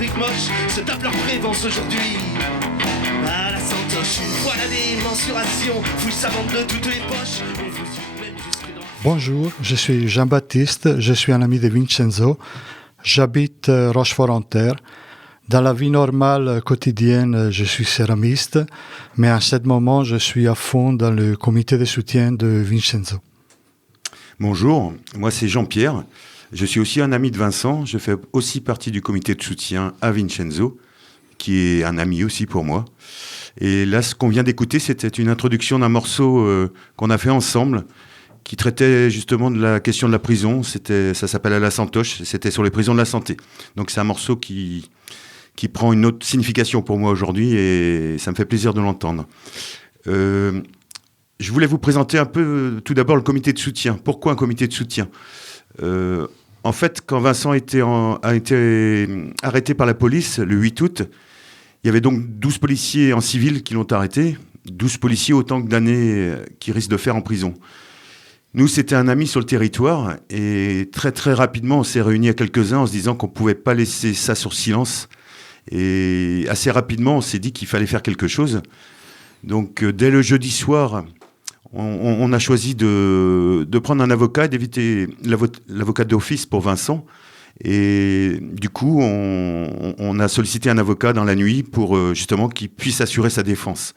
trucs moches se tapent leur prévence aujourd'hui. À la santoche, voilà des mensurations, fouille sa bande de toutes les poches. On vous suit même jusque dans... Bonjour, je suis Jean-Baptiste, je suis un ami de Vincenzo. J'habite Rochefort-en-Terre. Dans la vie normale, quotidienne, je suis céramiste, mais à ce moment, je suis à fond dans le comité de soutien de Vincenzo. Bonjour, moi c'est Jean-Pierre. Je suis aussi un ami de Vincent. Je fais aussi partie du comité de soutien à Vincenzo, qui est un ami aussi pour moi. Et là, ce qu'on vient d'écouter, c'était une introduction d'un morceau qu'on a fait ensemble, qui traitait justement de la question de la prison. Ça s'appelle À la Santoche, c'était sur les prisons de la santé. Donc c'est un morceau qui prend une autre signification pour moi aujourd'hui et ça me fait plaisir de l'entendre. Je voulais vous présenter un peu tout d'abord le comité de soutien. Pourquoi un comité de soutien ? En fait, quand Vincent a été arrêté par la police le 8 août, il y avait donc 12 policiers en civil qui l'ont arrêté, 12 policiers autant d'années qu'ils risquent de faire en prison. Nous, c'était un ami sur le territoire et très très rapidement, on s'est réunis à quelques-uns en se disant qu'on ne pouvait pas laisser ça sur silence. Et assez rapidement, on s'est dit qu'il fallait faire quelque chose. Donc, dès le jeudi soir, on a choisi de prendre un avocat et d'éviter l'avocat d'office pour Vincent. Et du coup, on a sollicité un avocat dans la nuit pour justement qu'il puisse assurer sa défense.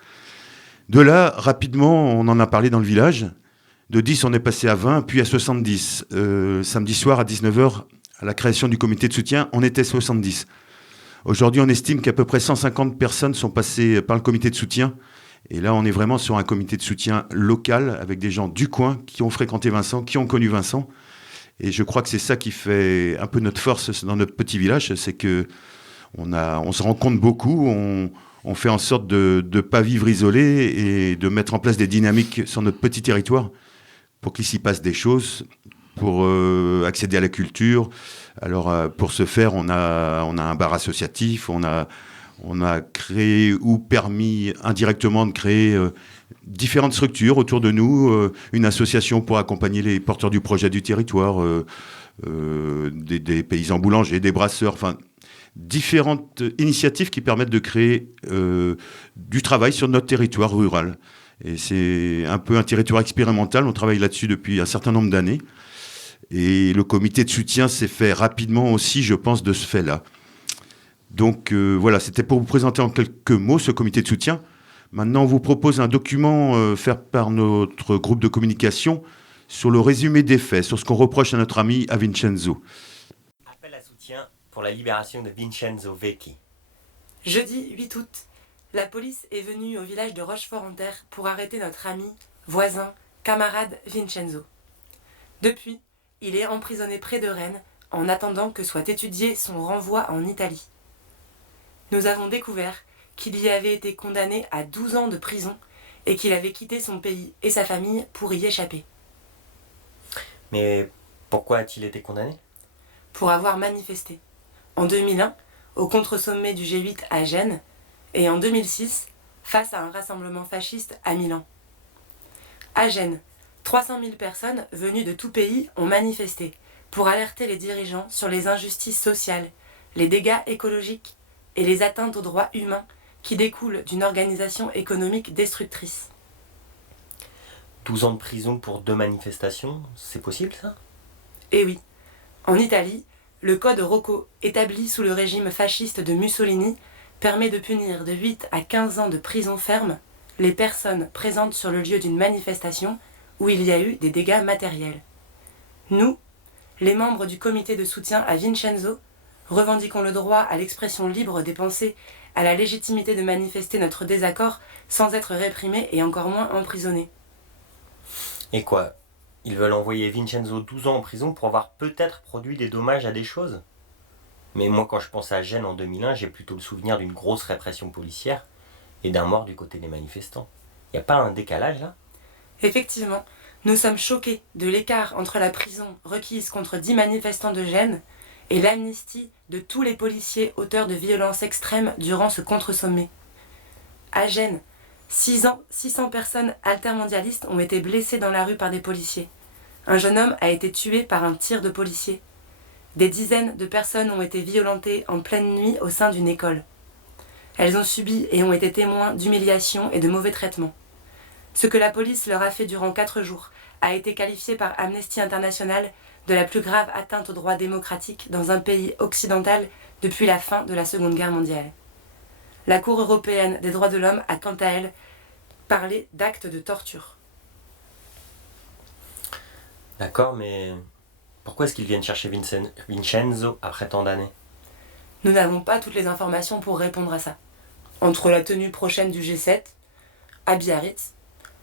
De là, rapidement, on en a parlé dans le village. De 10, on est passé à 20, puis à 70. Samedi soir, à 19h, à la création du comité de soutien, on était 70. Aujourd'hui, on estime qu'à peu près 150 personnes sont passées par le comité de soutien. Et là, on est vraiment sur un comité de soutien local avec des gens du coin qui ont fréquenté Vincent, qui ont connu Vincent. Et je crois que c'est ça qui fait un peu notre force dans notre petit village, c'est que on se rencontre beaucoup, on fait en sorte de ne pas vivre isolé et de mettre en place des dynamiques sur notre petit territoire pour qu'il s'y passe des choses, pour accéder à la culture. Alors, pour ce faire, on a un bar associatif, on a créé ou permis indirectement de créer différentes structures autour de nous, une association pour accompagner les porteurs du projet du territoire, des paysans boulangers, des brasseurs, enfin différentes initiatives qui permettent de créer du travail sur notre territoire rural. Et c'est un peu un territoire expérimental, on travaille là-dessus depuis un certain nombre d'années. Et le comité de soutien s'est fait rapidement aussi, je pense, de ce fait-là. Donc voilà, c'était pour vous présenter en quelques mots ce comité de soutien. Maintenant, on vous propose un document fait par notre groupe de communication sur le résumé des faits, sur ce qu'on reproche à notre ami à Vincenzo. Appel à soutien pour la libération de Vincenzo Vecchi. Jeudi 8 août, la police est venue au village de Rochefort-en-Terre pour arrêter notre ami, voisin, camarade Vincenzo. Depuis, il est emprisonné près de Rennes en attendant que soit étudié son renvoi en Italie. Nous avons découvert qu'il y avait été condamné à 12 ans de prison et qu'il avait quitté son pays et sa famille pour y échapper. Mais pourquoi a-t-il été condamné ? Pour avoir manifesté. En 2001, au contre-sommet du G8 à Gênes, et en 2006, face à un rassemblement fasciste à Milan. À Gênes, 300 000 personnes venues de tout pays ont manifesté pour alerter les dirigeants sur les injustices sociales, les dégâts écologiques et les atteintes aux droits humains qui découlent d'une organisation économique destructrice. 12 ans de prison pour 2 manifestations, c'est possible ça ? Eh oui, en Italie, le code Rocco, établi sous le régime fasciste de Mussolini, permet de punir de 8 à 15 ans de prison ferme les personnes présentes sur le lieu d'une manifestation où il y a eu des dégâts matériels. Nous, les membres du comité de soutien à Vincenzo, revendiquons le droit à l'expression libre des pensées, à la légitimité de manifester notre désaccord sans être réprimés et encore moins emprisonnés. Et quoi ? Ils veulent envoyer Vincenzo 12 ans en prison pour avoir peut-être produit des dommages à des choses ? Mais moi, quand je pense à Gênes en 2001, j'ai plutôt le souvenir d'une grosse répression policière et d'un mort du côté des manifestants. Y a pas un décalage là ? Effectivement, nous sommes choqués de l'écart entre la prison requise contre 10 manifestants de Gênes et l'amnistie de tous les policiers auteurs de violences extrêmes durant ce contre-sommet. À Gênes, 600 personnes altermondialistes ont été blessées dans la rue par des policiers. Un jeune homme a été tué par un tir de policier. Des dizaines de personnes ont été violentées en pleine nuit au sein d'une école. Elles ont subi et ont été témoins d'humiliations et de mauvais traitements. Ce que la police leur a fait durant 4 jours a été qualifié par Amnesty International de la plus grave atteinte aux droits démocratiques dans un pays occidental depuis la fin de la Seconde Guerre mondiale. La Cour européenne des droits de l'homme a quant à elle parlé d'actes de torture. D'accord, mais pourquoi est-ce qu'ils viennent chercher Vincenzo après tant d'années? Nous n'avons pas toutes les informations pour répondre à ça. Entre la tenue prochaine du G7, à Biarritz,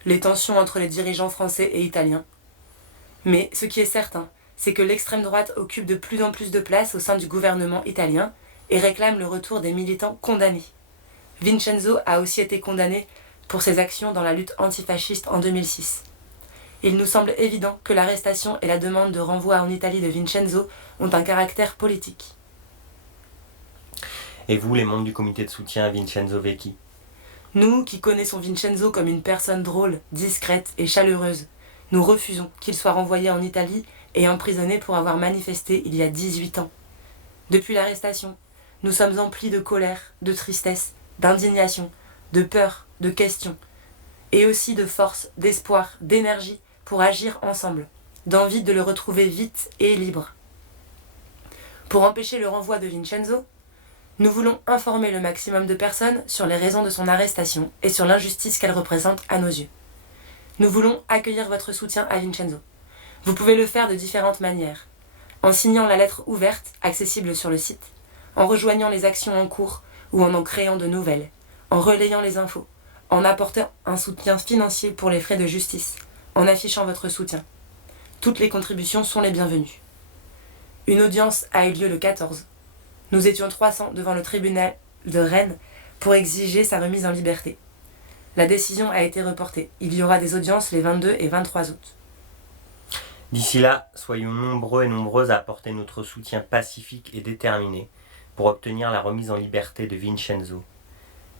les tensions entre les dirigeants français et italiens. Mais ce qui est certain, c'est que l'extrême droite occupe de plus en plus de place au sein du gouvernement italien et réclame le retour des militants condamnés. Vincenzo a aussi été condamné pour ses actions dans la lutte antifasciste en 2006. Il nous semble évident que l'arrestation et la demande de renvoi en Italie de Vincenzo ont un caractère politique. Et vous, les membres du comité de soutien à Vincenzo Vecchi? Nous, qui connaissons Vincenzo comme une personne drôle, discrète et chaleureuse, nous refusons qu'il soit renvoyé en Italie et emprisonné pour avoir manifesté il y a 18 ans. Depuis l'arrestation, nous sommes emplis de colère, de tristesse, d'indignation, de peur, de questions, et aussi de force, d'espoir, d'énergie pour agir ensemble, d'envie de le retrouver vite et libre. Pour empêcher le renvoi de Vincenzo, nous voulons informer le maximum de personnes sur les raisons de son arrestation et sur l'injustice qu'elle représente à nos yeux. Nous voulons accueillir votre soutien à Vincenzo. Vous pouvez le faire de différentes manières. En signant la lettre ouverte, accessible sur le site, en rejoignant les actions en cours ou en créant de nouvelles, en relayant les infos, en apportant un soutien financier pour les frais de justice, en affichant votre soutien. Toutes les contributions sont les bienvenues. Une audience a eu lieu le 14. Nous étions 300 devant le tribunal de Rennes pour exiger sa remise en liberté. La décision a été reportée. Il y aura des audiences les 22 et 23 août. D'ici là, soyons nombreux et nombreuses à apporter notre soutien pacifique et déterminé pour obtenir la remise en liberté de Vincenzo.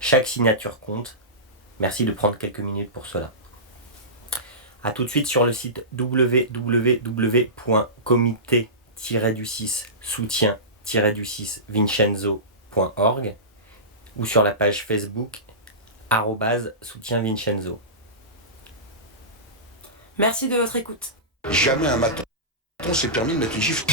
Chaque signature compte. Merci de prendre quelques minutes pour cela. A tout de suite sur le site www.comité-soutien-vincenzo.org ou sur la page Facebook @soutien Vincenzo. Merci de votre écoute. Jamais un maton s'est permis de mettre une gifle.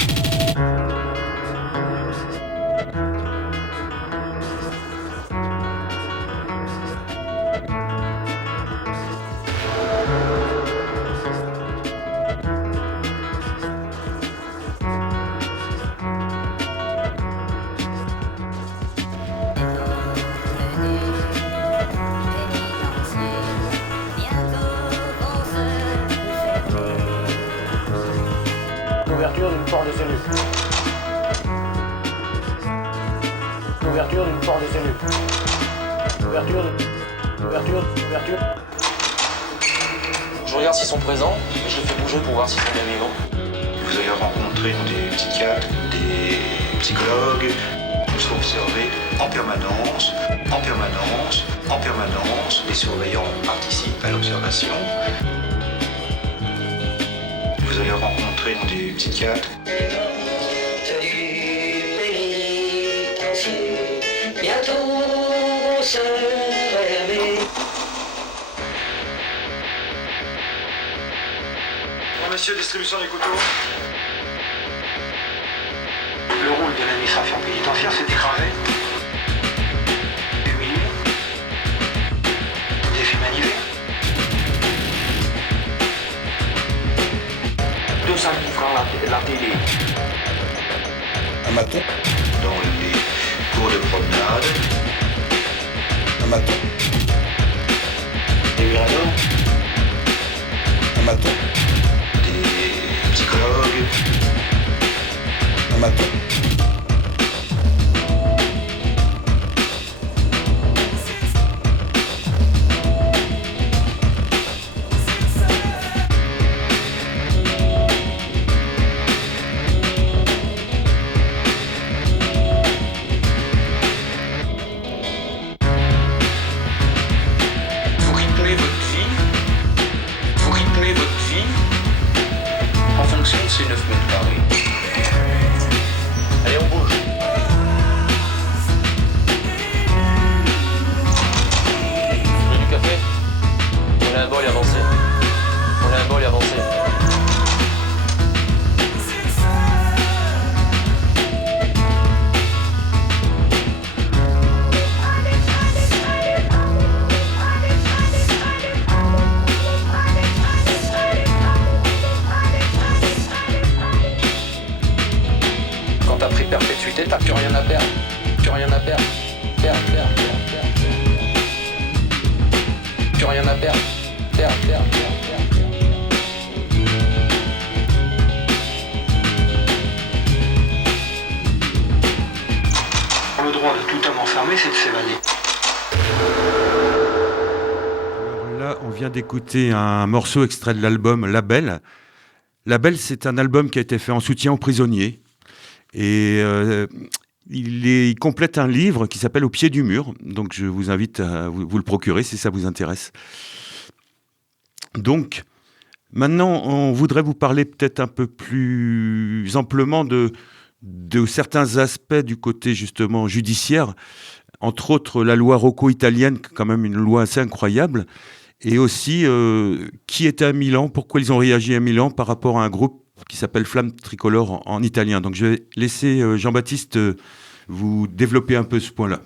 Ouverture d'une porte de cellule. Ouverture d'une porte de cellule. Ouverture. Je regarde s'ils sont présents et je les fais bouger pour voir s'ils sont bien vivants. Vous allez rencontrer des psychiatres, des psychologues. Ils sont observés en permanence. Les surveillants participent à l'observation. Vous allez rencontrer des psychiatres. Monsieur, distribution des couteaux. Le rôle de l'administration pénitentiaire, c'est d'écraser, humilier, déshumaniser. 200 000 francs la télé. Un maton, Dans les cours de promenade, un maton, Des miradors. un maton, des psychologues, un maton. rien à perdre. Le droit de tout homme enfermé, c'est de s'évader. Alors là, on vient d'écouter un morceau extrait de l'album Label. Label, c'est un album qui a été fait en soutien aux prisonniers. Et il complète un livre qui s'appelle Au pied du mur. Donc je vous invite à vous le procurer si ça vous intéresse. Donc, maintenant, on voudrait vous parler peut-être un peu plus amplement de certains aspects du côté justement judiciaire, entre autres la loi Rocco italienne, quand même une loi assez incroyable, et aussi qui était à Milan, pourquoi ils ont réagi à Milan par rapport à un groupe qui s'appelle Flamme Tricolore en italien. Donc je vais laisser Jean-Baptiste vous développer un peu ce point-là.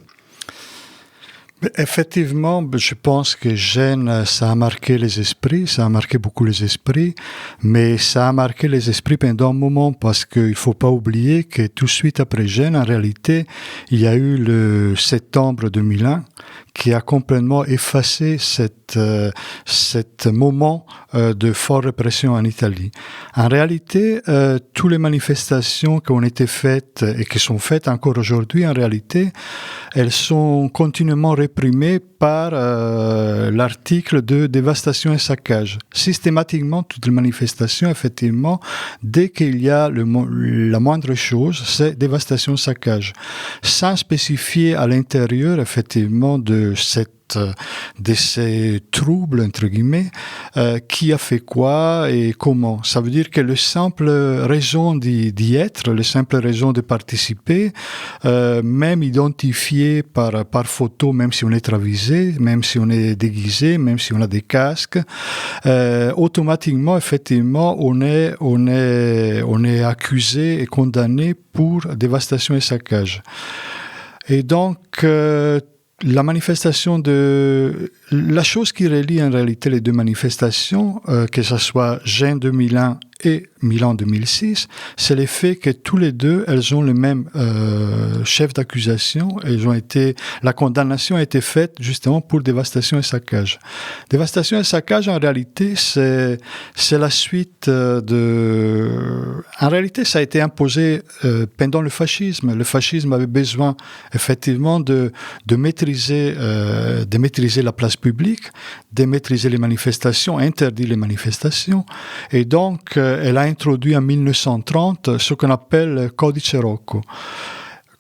Effectivement, je pense que Gênes, ça a marqué les esprits, ça a marqué beaucoup les esprits, mais ça a marqué les esprits pendant un moment parce qu'il ne faut pas oublier que tout de suite après Gênes, en réalité, il y a eu le septembre 2001 qui a complètement effacé cet moment de forte répression en Italie. En réalité, toutes les manifestations qui ont été faites et qui sont faites encore aujourd'hui, en réalité, elles sont continuellement réprimées par l'article de dévastation et saccage. Systématiquement, toutes les manifestations, effectivement, dès qu'il y a la moindre chose, c'est dévastation et saccage. Sans spécifier à l'intérieur, effectivement, de ces troubles, entre guillemets, qui a fait quoi et comment. Ça veut dire que la simple raison d'y être, la simple raison de participer, même identifié par photo, même si on est travisé, même si on est déguisé, même si on a des casques, automatiquement, effectivement, on est accusé et condamné pour dévastation et saccage. Et donc, la chose qui relie en réalité les deux manifestations, que ce soit Gênes 2001 et Milan 2006, c'est le fait que tous les deux, elles ont le même chef d'accusation. La condamnation a été faite justement pour dévastation et saccage. Dévastation et saccage, en réalité, c'est la suite En réalité, ça a été imposé pendant le fascisme. Le fascisme avait besoin, effectivement, de maîtriser la place publique, de maîtriser les manifestations, interdire les manifestations. Et donc, elle a introduit en 1930 ce qu'on appelle Codice Rocco.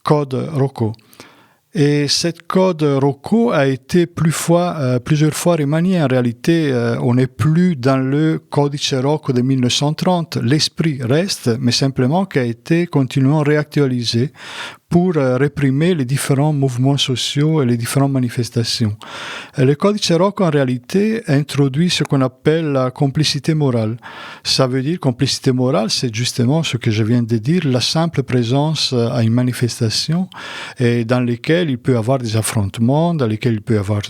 Code Rocco. Et cette code Rocco a été plusieurs fois remanié. En réalité, on n'est plus dans le Codice Rocco de 1930. L'esprit reste, mais simplement qui a été continuellement réactualisé pour réprimer les différents mouvements sociaux et les différentes manifestations. Le Codice Rocco, en réalité, introduit ce qu'on appelle la complicité morale. Ça veut dire, complicité morale, c'est justement ce que je viens de dire, la simple présence à une manifestation et dans laquelle il peut y avoir des affrontements, dans lesquels il peut y avoir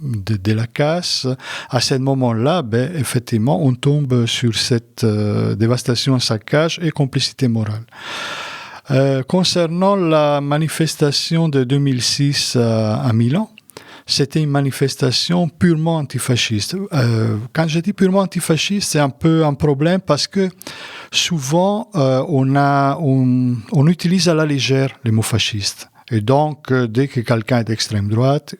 de la casse. À ce moment-là, effectivement, on tombe sur cette dévastation, saccage et complicité morale. Concernant la manifestation de 2006 à Milan, c'était une manifestation purement antifasciste. Quand je dis purement antifasciste, c'est un peu un problème parce que souvent on utilise à la légère les mots fascistes. Et donc, dès que quelqu'un est d'extrême droite,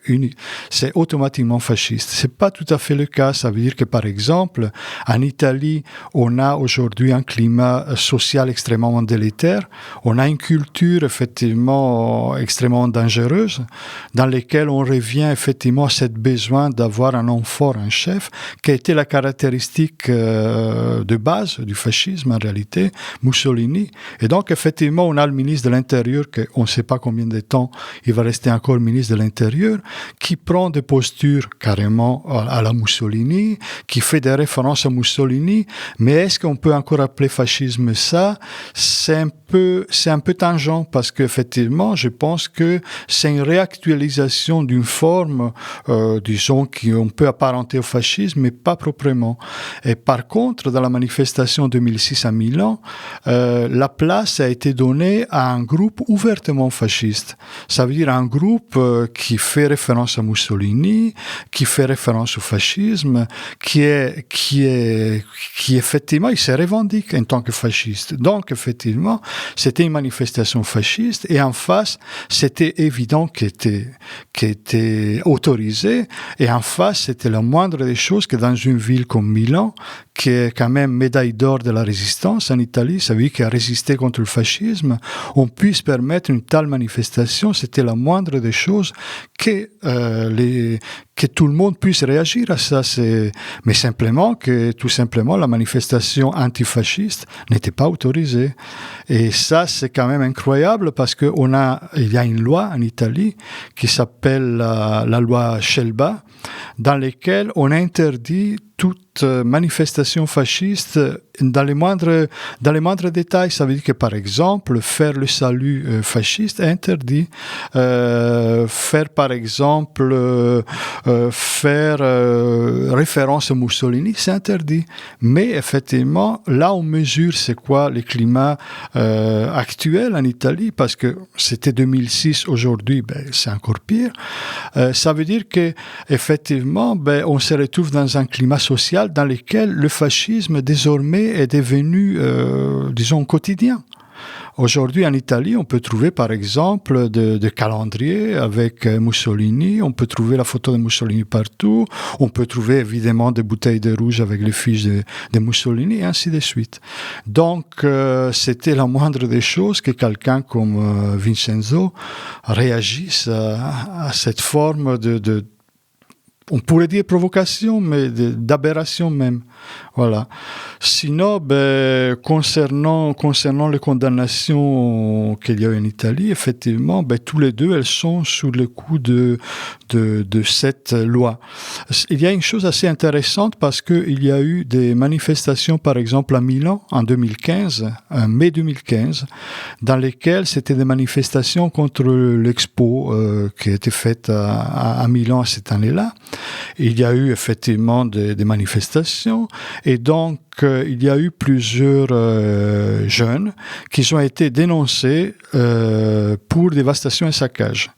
c'est automatiquement fasciste. C'est pas tout à fait le cas. Ça veut dire que, par exemple, en Italie, on a aujourd'hui un climat social extrêmement délétère. On a une culture, effectivement, extrêmement dangereuse, dans laquelle on revient, effectivement, à ce besoin d'avoir un homme fort, un chef, qui a été la caractéristique de base du fascisme, en réalité, Mussolini. Et donc, effectivement, on a le ministre de l'Intérieur, qu'on ne sait pas combien de temps il va rester encore ministre de l'Intérieur, qui prend des postures carrément à la Mussolini, qui fait des références à Mussolini, mais est-ce qu'on peut encore appeler fascisme ça? C'est un peu tangent, parce qu'effectivement, je pense que c'est une réactualisation d'une forme, disons, qu'on peut apparenter au fascisme, mais pas proprement. Et par contre, dans la manifestation 2006 à Milan, la place a été donnée à un groupe ouvertement fasciste. fasciste. Ça veut dire un groupe qui fait référence à Mussolini, qui fait référence au fascisme, qui effectivement, il se revendique en tant que fasciste. Donc, effectivement, c'était une manifestation fasciste et en face, c'était évident qu'elle était autorisée et en face, c'était la moindre des choses que dans une ville comme Milan, qui est quand même médaille d'or de la résistance en Italie, ça veut dire qu'elle a résisté contre le fascisme, on puisse permettre une telle manifestation, c'était la moindre des choses que tout le monde puisse réagir à ça. Mais simplement que, tout simplement, la manifestation antifasciste n'était pas autorisée. Et ça, c'est quand même incroyable parce qu'il y a une loi en Italie qui s'appelle la loi Scelba, dans laquelle on interdit toute manifestation fasciste dans les moindres détails. Ça veut dire que, par exemple, faire le salut fasciste est interdit. Faire, par exemple, faire référence à Mussolini, c'est interdit. Mais effectivement, là, on mesure c'est quoi le climat actuel en Italie, parce que c'était 2006, aujourd'hui, c'est encore pire. Ça veut dire que effectivement, on se retrouve dans un climat social dans lequel le fascisme désormais est devenu, disons, quotidien. Aujourd'hui, en Italie, on peut trouver, par exemple, des calendriers avec Mussolini. On peut trouver la photo de Mussolini partout. On peut trouver, évidemment, des bouteilles de rouge avec les fiches de Mussolini, et ainsi de suite. Donc, c'était la moindre des choses que quelqu'un comme Vincenzo réagisse à cette forme de on pourrait dire provocation, mais d'aberration même. Voilà. Sinon, concernant les condamnations qu'il y a eu en Italie, effectivement, tous les deux, elles sont sous le coup de cette loi. Il y a une chose assez intéressante parce qu'il y a eu des manifestations, par exemple, à Milan, en 2015, en mai 2015, dans lesquelles c'était des manifestations contre l'Expo qui a été faite à Milan cette année-là. Il y a eu effectivement des manifestations et donc il y a eu plusieurs jeunes qui ont été dénoncés pour dévastation et saccage.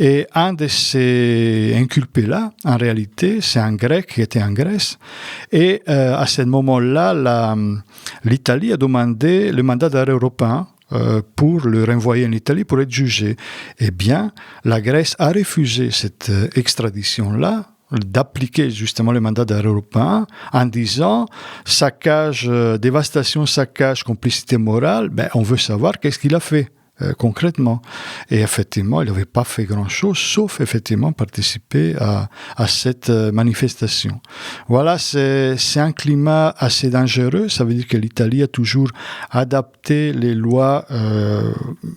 Et un de ces inculpés-là, en réalité, c'est un Grec qui était en Grèce. Et à ce moment-là, l'Italie a demandé le mandat d'arrêt européen pour le renvoyer en Italie pour être jugé. Eh bien, la Grèce a refusé cette extradition-là, d'appliquer justement le mandat d'arrêt européen en disant saccage, dévastation, saccage, complicité morale, on veut savoir qu'est-ce qu'il a fait. Concrètement. Et effectivement, il n'avait pas fait grand-chose, sauf effectivement participer à cette manifestation. Voilà, c'est un climat assez dangereux. Ça veut dire que l'Italie a toujours adapté les lois.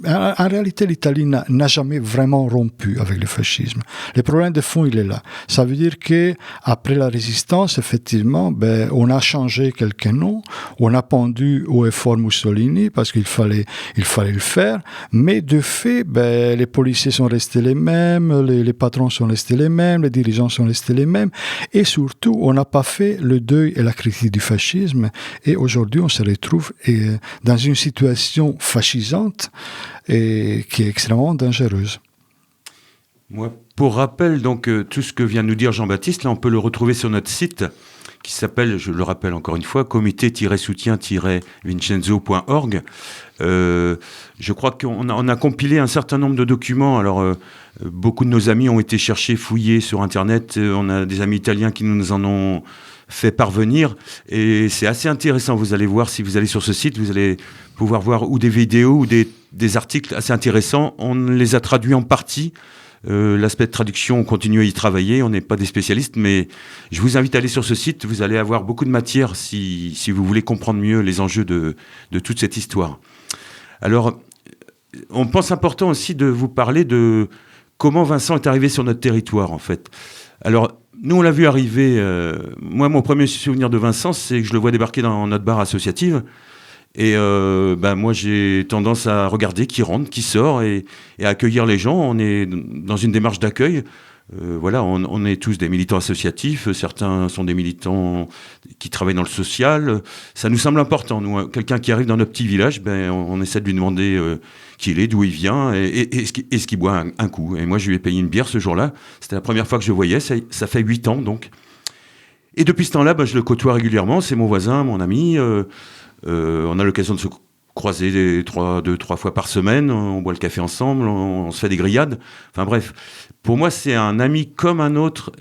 En réalité, l'Italie n'a jamais vraiment rompu avec le fascisme. Le problème de fond, il est là. Ça veut dire qu'après la résistance, effectivement, on a changé quelques noms. On a pendu au effort Mussolini parce qu'il fallait le faire. Mais de fait, les policiers sont restés les mêmes, les patrons sont restés les mêmes, les dirigeants sont restés les mêmes. Et surtout, on n'a pas fait le deuil et la critique du fascisme. Et aujourd'hui, on se retrouve dans une situation fascisante et qui est extrêmement dangereuse. Moi, pour rappel, donc, tout ce que vient de nous dire Jean-Baptiste, là, on peut le retrouver sur notre site qui s'appelle, je le rappelle encore une fois, comité-soutien-vincenzo.org. Je crois qu'on a compilé un certain nombre de documents. Alors, beaucoup de nos amis ont été cherchés, fouillés sur Internet. On a des amis italiens qui nous en ont fait parvenir. Et c'est assez intéressant. Vous allez voir, si vous allez sur ce site, vous allez pouvoir voir ou des vidéos ou des articles assez intéressants. On les a traduits en partie. L'aspect de traduction, on continue à y travailler, on n'est pas des spécialistes, mais je vous invite à aller sur ce site, vous allez avoir beaucoup de matière si vous voulez comprendre mieux les enjeux de toute cette histoire. Alors, on pense important aussi de vous parler de comment Vincent est arrivé sur notre territoire, en fait. Alors, nous, on l'a vu arriver, moi, mon premier souvenir de Vincent, c'est que je le vois débarquer dans notre bar associative. Et moi, j'ai tendance à regarder qui rentre, qui sort et à accueillir les gens. On est dans une démarche d'accueil. Voilà, on est tous des militants associatifs, certains sont des militants qui travaillent dans le social. Ça nous semble important, nous, quelqu'un qui arrive dans notre petit village, on essaie de lui demander qui il est, d'où il vient, et est-ce qu'il boit un coup. Et moi, je lui ai payé une bière ce jour-là. C'était la première fois que je le voyais, ça fait 8 ans, donc. Et depuis ce temps-là, je le côtoie régulièrement, c'est mon voisin, mon ami. On a l'occasion de se croiser 2-3 fois par semaine, on boit le café ensemble, on se fait des grillades. Enfin bref, pour moi, c'est un ami comme un autre.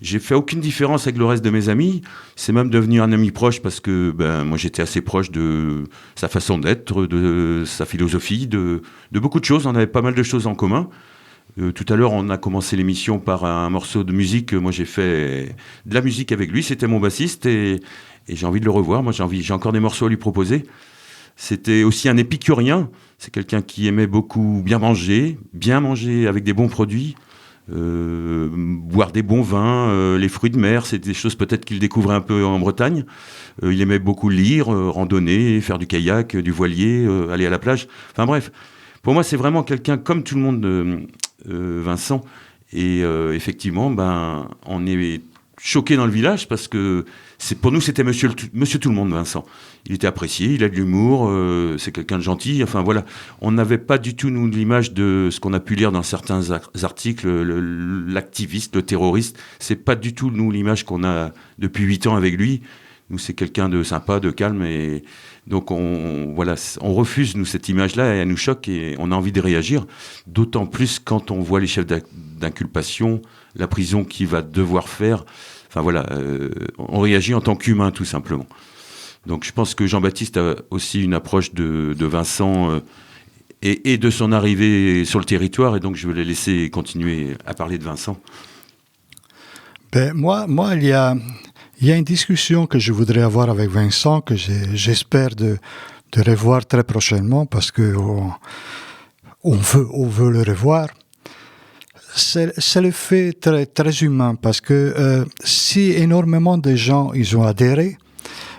J'ai fait aucune différence avec le reste de mes amis. C'est même devenu un ami proche parce que moi, j'étais assez proche de sa façon d'être, de sa philosophie, de beaucoup de choses. On avait pas mal de choses en commun. Tout à l'heure, on a commencé l'émission par un morceau de musique. Moi, j'ai fait de la musique avec lui. C'était mon bassiste et j'ai envie de le revoir. Moi, j'ai encore des morceaux à lui proposer. C'était aussi un épicurien. C'est quelqu'un qui aimait beaucoup bien manger avec des bons produits, boire des bons vins, les fruits de mer. C'est des choses peut-être qu'il découvrait un peu en Bretagne. Il aimait beaucoup lire, randonner, faire du kayak, du voilier, aller à la plage. Enfin bref, pour moi, c'est vraiment quelqu'un comme tout le monde, Vincent. Et effectivement, on est choqué dans le village parce que pour nous, c'était monsieur tout le monde, Vincent. Il était apprécié, il a de l'humour, c'est quelqu'un de gentil. Enfin voilà, on n'avait pas du tout, nous, l'image de ce qu'on a pu lire dans certains articles, l'activiste, le terroriste. C'est pas du tout, nous, l'image qu'on a depuis 8 ans avec lui. Nous, c'est quelqu'un de sympa, de calme. Et donc, on refuse, nous, cette image-là, et elle nous choque et on a envie de réagir. D'autant plus quand on voit les chefs d'inculpation, la prison qu'il va devoir faire. Enfin voilà, on réagit en tant qu'humain, tout simplement. Donc je pense que Jean-Baptiste a aussi une approche de Vincent et de son arrivée sur le territoire, et donc je vais les laisser continuer à parler de Vincent. Moi, il y a une discussion que je voudrais avoir avec Vincent, que j'espère de revoir très prochainement, parce qu'on veut le revoir. C'est le fait très, très humain, parce que si énormément de gens ils ont adhéré,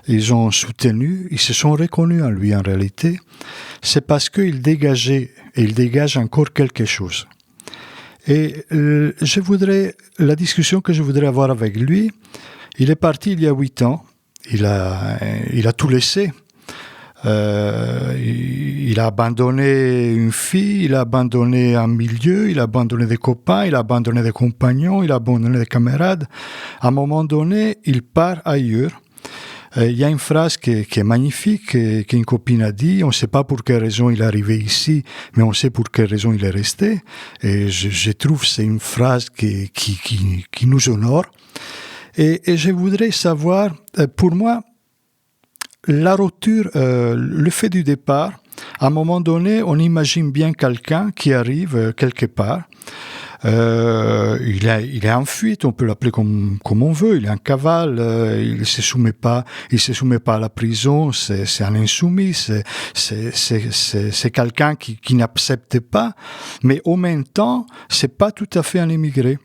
ils ont soutenu, ils se sont reconnus en lui en réalité, c'est parce qu'il dégageait, et il dégage encore quelque chose. Et la discussion que je voudrais avoir avec lui, il est parti il y a 8 ans, il a tout laissé. Il a abandonné une fille, il a abandonné un milieu, il a abandonné des copains, il a abandonné des compagnons, il a abandonné des camarades. À un moment donné, il part ailleurs. Il y a une phrase qui est magnifique, qu'une copine a dit. On ne sait pas pour quelle raison il est arrivé ici, mais on sait pour quelle raison il est resté. Et je trouve que c'est une phrase qui nous honore. Et je voudrais savoir, pour moi, la rupture, le fait du départ, à un moment donné, on imagine bien quelqu'un qui arrive quelque part. Il est en fuite, on peut l'appeler comme on veut, il est en cavale, il se soumet pas à la prison, c'est un insoumis, c'est quelqu'un qui n'accepte pas, mais en même temps, c'est pas tout à fait un immigré.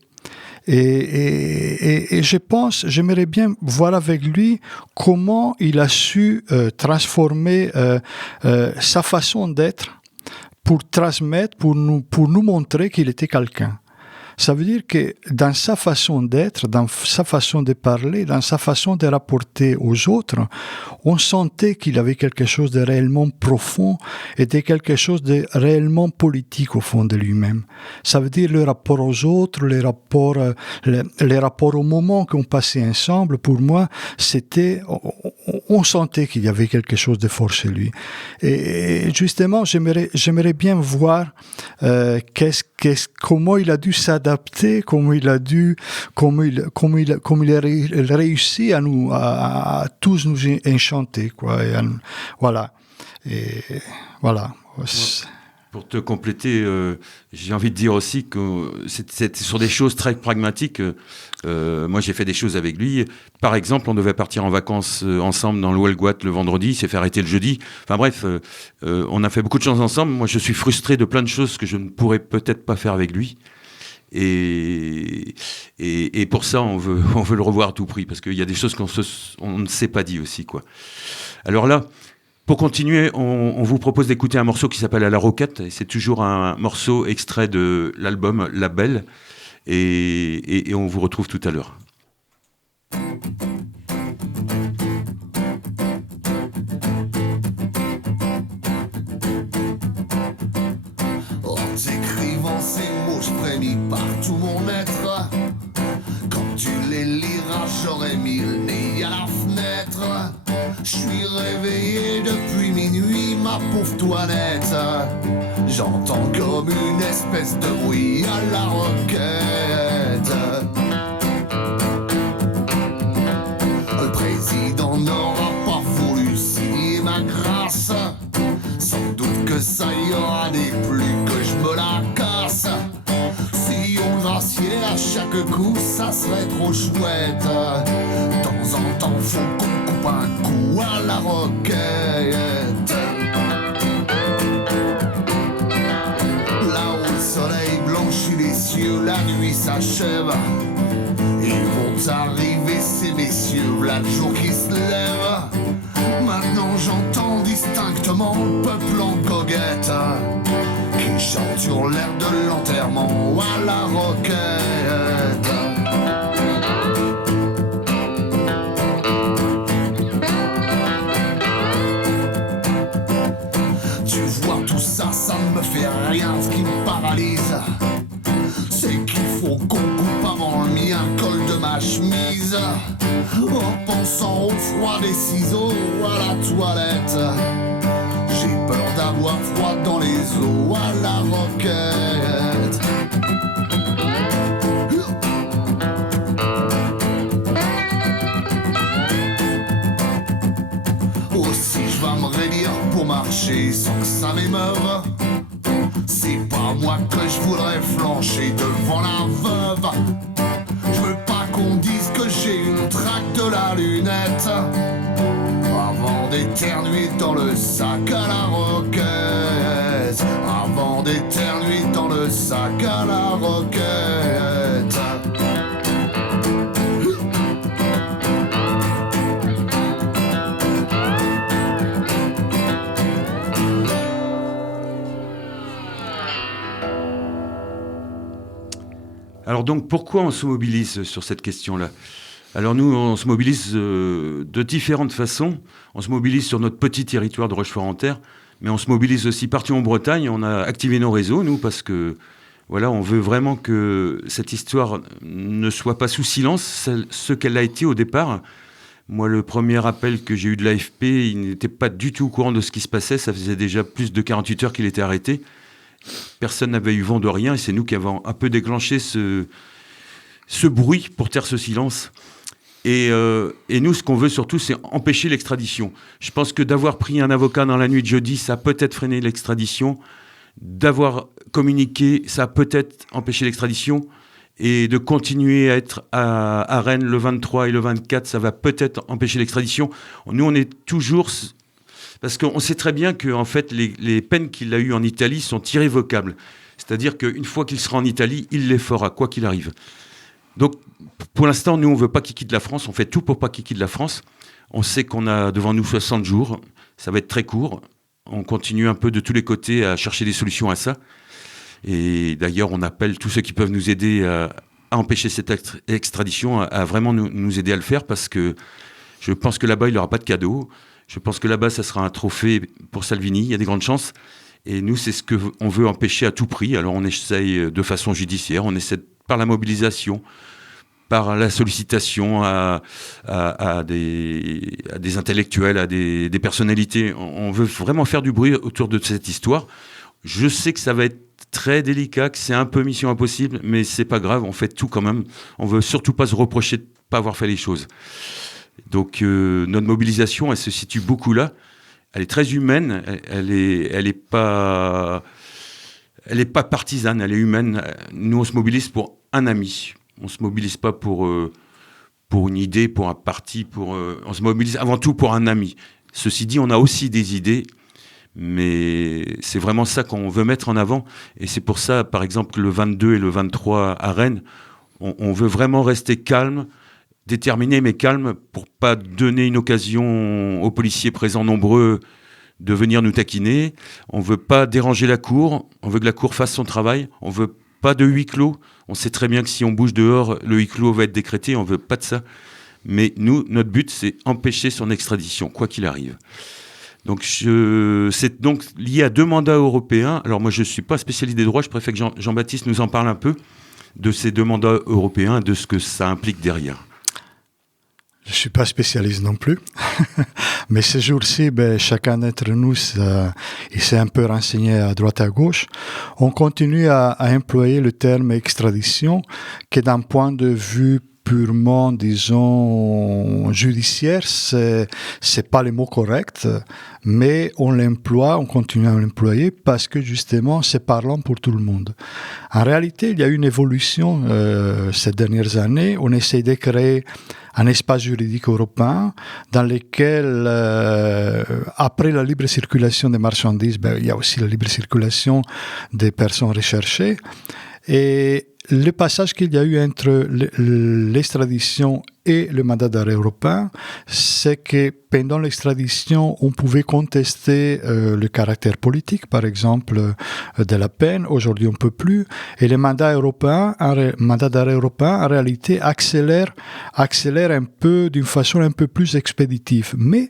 Et j'aimerais bien voir avec lui comment il a su transformer sa façon d'être pour transmettre, pour nous montrer qu'il était quelqu'un. Ça veut dire que dans sa façon d'être, dans sa façon de parler, dans sa façon de rapporter aux autres, on sentait qu'il avait quelque chose de réellement profond et de quelque chose de réellement politique au fond de lui-même. Ça veut dire le rapport aux autres, les rapports au moment qu'on passait ensemble. Pour moi, on sentait qu'il y avait quelque chose de fort chez lui. Et justement, j'aimerais bien voir comment il a dû s'adapter, comment il a réussi à tous nous enchanter, quoi. Voilà. Pour te compléter, j'ai envie de dire aussi que c'est sur des choses très pragmatiques. Moi, j'ai fait des choses avec lui. Par exemple, on devait partir en vacances ensemble dans l'Ouelgoat le vendredi, il s'est fait arrêter le jeudi. Enfin bref, on a fait beaucoup de choses ensemble. Moi, je suis frustré de plein de choses que je ne pourrais peut-être pas faire avec lui. Et pour ça, on veut le revoir à tout prix, parce qu'il y a des choses qu'on ne s'est pas dit aussi, quoi. Alors là, pour continuer, on vous propose d'écouter un morceau qui s'appelle À la roquette, et c'est toujours un morceau extrait de l'album La Belle. et on vous retrouve tout à l'heure. En t'écrivant ces mots, je frémis par tout mon être. Quand tu les liras, j'aurais mis le nez à la fenêtre. Je suis réveillé depuis minuit, ma pauvre toilette. J'entends comme une espèce de bruit à la roquette. Le président n'aura pas voulu signer ma grâce. Sans doute que ça y aura des plus que je me la casse. Si on graciait à chaque coup, ça serait trop chouette. De temps en temps, faut qu'on coupe un coup à la roquette. Là où le soleil blanchit les cieux, la nuit s'achève. Ils vont arriver ces messieurs, v'là le jour qui se lève. Maintenant j'entends distinctement le peuple en goguette qui chante sur l'air de l'enterrement à la roquette. Tu vois tout ça, ça ne me fait rien. Ce qui me paralyse, c'est qu'il faut qu'on coupe avant le mien le col de ma chemise. En pensant au froid des ciseaux à la toilette, j'ai peur d'avoir froid dans les os à la roquette. Aussi je vais me raidire pour marcher sans que ça m'émeuve. C'est pas moi que je voudrais flancher devant la veuve. Je veux pas qu'on dise que j'ai une traque de la lunette avant d'éternuer dans le sac à la roquette. Avant d'éternuer dans le sac à la roquette. Alors donc, pourquoi on se mobilise sur cette question-là ? Alors nous, on se mobilise de différentes façons. On se mobilise sur notre petit territoire de Rochefort-en-Terre, mais on se mobilise aussi partout en Bretagne. On a activé nos réseaux, nous, parce que voilà, on veut vraiment que cette histoire ne soit pas sous silence, ce qu'elle a été au départ. Moi, le premier appel que j'ai eu de l'AFP, il n'était pas du tout au courant de ce qui se passait. Ça faisait déjà plus de 48 heures qu'il était arrêté. Personne n'avait eu vent de rien et c'est nous qui avons un peu déclenché ce bruit pour taire ce silence. Et nous, ce qu'on veut surtout, c'est empêcher l'extradition. Je pense que d'avoir pris un avocat dans la nuit de jeudi, ça a peut-être freiné l'extradition. D'avoir communiqué, ça a peut-être empêché l'extradition. Et de continuer à être à Rennes le 23 et le 24, ça va peut-être empêcher l'extradition. Nous, on est toujours... Parce qu'on sait très bien que en fait, les peines qu'il a eues en Italie sont irrévocables. C'est-à-dire qu'une fois qu'il sera en Italie, il les fera, quoi qu'il arrive. Donc, pour l'instant, nous, on ne veut pas qu'il quitte la France. On fait tout pour pas qu'il quitte la France. On sait qu'on a devant nous 60 jours. Ça va être très court. On continue un peu de tous les côtés à chercher des solutions à ça. Et d'ailleurs, on appelle tous ceux qui peuvent nous aider à empêcher cette extradition, à vraiment nous aider à le faire, parce que je pense que là-bas, il n'aura pas de cadeau. Je pense que là-bas, ça sera un trophée pour Salvini. Il y a des grandes chances. Et nous, c'est ce qu'on veut empêcher à tout prix. Alors, on essaye de façon judiciaire. On essaie par la mobilisation, par la sollicitation à des intellectuels, à des personnalités. On veut vraiment faire du bruit autour de cette histoire. Je sais que ça va être très délicat, que c'est un peu mission impossible, mais c'est pas grave. On fait tout quand même. On veut surtout pas se reprocher de pas avoir fait les choses. Donc notre mobilisation, elle se situe beaucoup là. Elle est très humaine. Elle est pas partisane. Elle est humaine. Nous, on se mobilise pour un ami. On se mobilise pas pour une idée, pour un parti. On se mobilise avant tout pour un ami. Ceci dit, on a aussi des idées, mais c'est vraiment ça qu'on veut mettre en avant. Et c'est pour ça, par exemple, que le 22 et le 23 à Rennes, on veut vraiment rester calme, déterminé mais calme, pour pas donner une occasion aux policiers présents nombreux de venir nous taquiner. On veut pas déranger la cour, on veut que la cour fasse son travail, on veut Pas de huis clos. On sait très bien que si on bouge dehors, le huis clos va être décrété. On ne veut pas de ça. Mais nous, notre but, c'est empêcher son extradition, quoi qu'il arrive. Donc, c'est donc lié à 2 mandats européens. Alors, moi, je ne suis pas spécialiste des droits. Je préfère que Jean-Baptiste nous en parle un peu de ces 2 mandats européens et de ce que ça implique derrière. Je ne suis pas spécialiste non plus, mais ces jours-ci, chacun d'entre nous, il s'est un peu renseigné à droite à gauche. On continue à employer le terme extradition, qui d'un point de vue purement, disons, judiciaire, c'est pas le mot correct, mais on l'emploie, on continue à l'employer parce que justement, c'est parlant pour tout le monde. En réalité, il y a eu une évolution ces dernières années. On essaie de créer un espace juridique européen dans lequel, après la libre circulation des marchandises, il y a aussi la libre circulation des personnes recherchées. Et le passage qu'il y a eu entre l'extradition et le mandat d'arrêt européen, c'est que pendant l'extradition, on pouvait contester le caractère politique, par exemple, de la peine. Aujourd'hui, on ne peut plus. Et le mandat d'arrêt européen, en réalité, accélère un peu, d'une façon un peu plus expéditive. Mais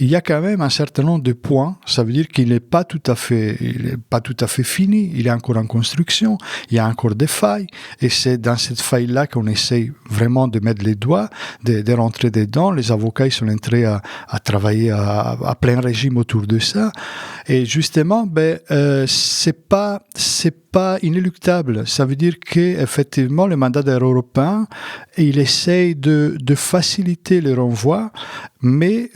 il y a quand même un certain nombre de points. Ça veut dire qu'il n'est pas tout à fait fini. Il est encore en construction. Il y a encore des failles. Et c'est dans cette faille-là qu'on essaye vraiment de mettre les doigts, de rentrer dedans. Les avocats, ils sont entrés à travailler à plein régime autour de ça. Et justement, c'est pas inéluctable. Ça veut dire qu'effectivement, le mandat d'arrêt européen, il essaye de faciliter les renvois, mais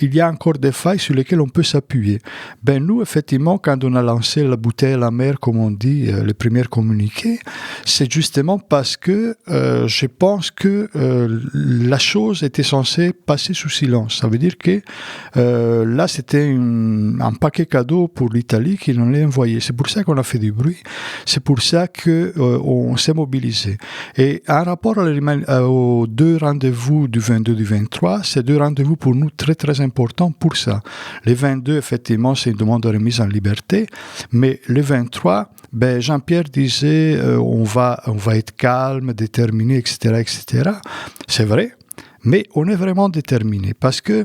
il y a encore des failles sur lesquelles on peut s'appuyer. Nous, effectivement, quand on a lancé la bouteille à la mer, comme on dit, le premier communiqué, c'est justement parce que je pense que la chose était censée passer sous silence. Ça veut dire que là, c'était un paquet cadeau pour l'Italie qui nous l'a envoyé. C'est pour ça qu'on a fait du bruit. C'est pour ça qu'on s'est mobilisé. Et en rapport aux 2 rendez-vous du 22 et du 23, c'est 2 rendez-vous pour nous très très importants pour ça. Le 22, effectivement, c'est une demande de remise en liberté, mais le 23, Jean-Pierre disait on va être calme, déterminé, etc., etc. C'est vrai, mais on est vraiment déterminé parce que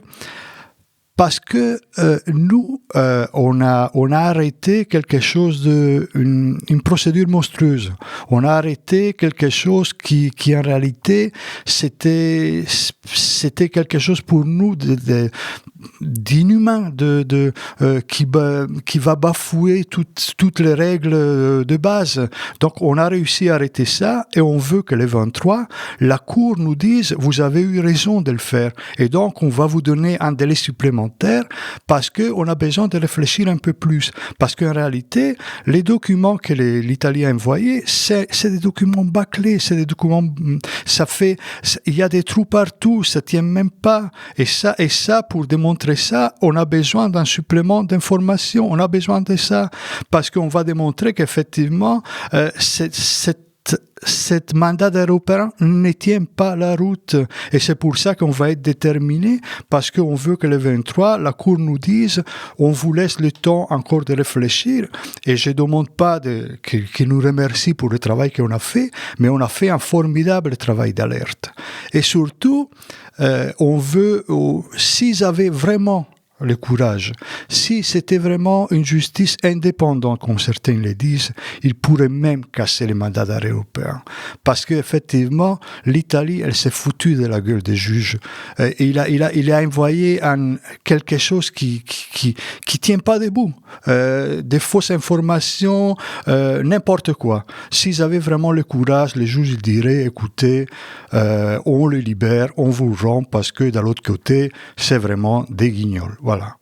nous, on a arrêté quelque chose une procédure monstrueuse. On a arrêté quelque chose qui en réalité, c'était quelque chose pour nous d'inhumain, qui va bafouer toutes les règles de base. Donc, on a réussi à arrêter ça et on veut que le 23, la Cour nous dise, vous avez eu raison de le faire. Et donc, on va vous donner un délai supplémentaire parce qu'on a besoin de réfléchir un peu plus. Parce qu'en réalité, les documents que l'Italie a envoyés, c'est des documents bâclés, c'est des documents, il y a des trous partout, ça tient même pas. Et ça, pour démontrer ça, on a besoin d'un supplément d'information, on a besoin de ça. Parce qu'on va démontrer qu'effectivement, cette mandat européen ne tient pas la route. Et c'est pour ça qu'on va être déterminé, parce qu'on veut que le 23, la Cour nous dise, on vous laisse le temps encore de réfléchir. Et je ne demande pas qu'ils nous remercient pour le travail qu'on a fait, mais on a fait un formidable travail d'alerte. Et surtout, on veut, s'ils avaient vraiment le courage. Si c'était vraiment une justice indépendante, comme certains le disent, ils pourraient même casser le mandat d'arrêt européen. Parce qu'effectivement, l'Italie, elle s'est foutue de la gueule des juges. Il a envoyé quelque chose qui tient pas debout. Des fausses informations, n'importe quoi. S'ils avaient vraiment le courage, les juges ils diraient, écoutez, on le libère, on vous rend, parce que de l'autre côté, c'est vraiment des guignols. Voilà.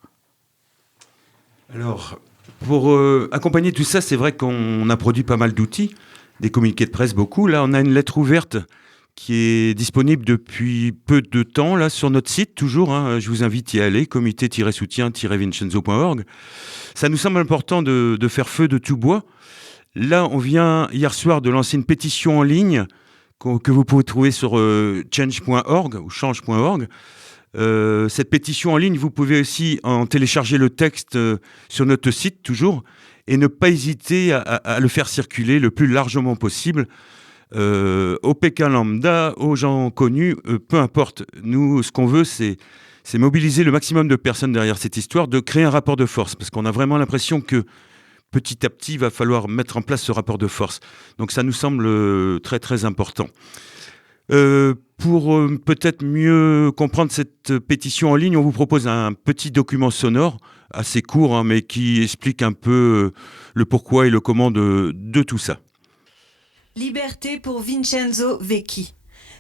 Alors, pour accompagner tout ça, c'est vrai qu'on a produit pas mal d'outils, des communiqués de presse beaucoup. Là, on a une lettre ouverte qui est disponible depuis peu de temps, là, sur notre site, toujours. Je vous invite à y aller, comité-soutien-vincenzo.org. Ça nous semble important de faire feu de tout bois. Là, on vient hier soir de lancer une pétition en ligne que vous pouvez trouver sur change.org ou change.org. Cette pétition en ligne, vous pouvez aussi en télécharger le texte sur notre site, toujours. et ne pas hésiter à le faire circuler le plus largement possible au Pékin lambda, aux gens connus, peu importe. Nous, ce qu'on veut, c'est mobiliser le maximum de personnes derrière cette histoire, de créer un rapport de force, parce qu'on a vraiment l'impression que petit à petit, il va falloir mettre en place ce rapport de force. Donc ça nous semble très très important. Pour peut-être mieux comprendre cette pétition en ligne, on vous propose un petit document sonore, assez court, hein, mais qui explique un peu le pourquoi et le comment de tout ça. Liberté pour Vincenzo Vecchi.